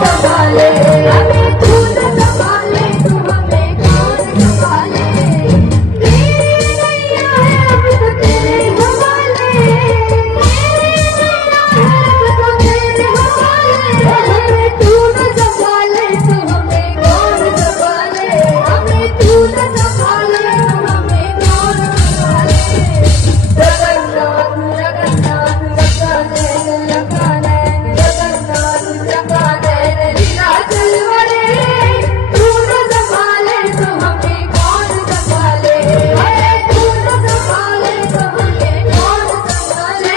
संभाले हमें तू न संभाले तू हमें कौन संभाले तेरी नैया है अब तो तेरे हवाले तेरी नैया है अब तो तेरे हवाले हमें तू न संभाले तो हमें कौन संभाले हमें तू न संभाले तो हमें कौन संभाले जगन्नाथ जगन्नाथ लखा नैन जगन्नाथ लखा नैन लीला चल वरे तू न संभाले तो हमें कौन संभाले हमें तू न संभाले तो हमें कौन संभाले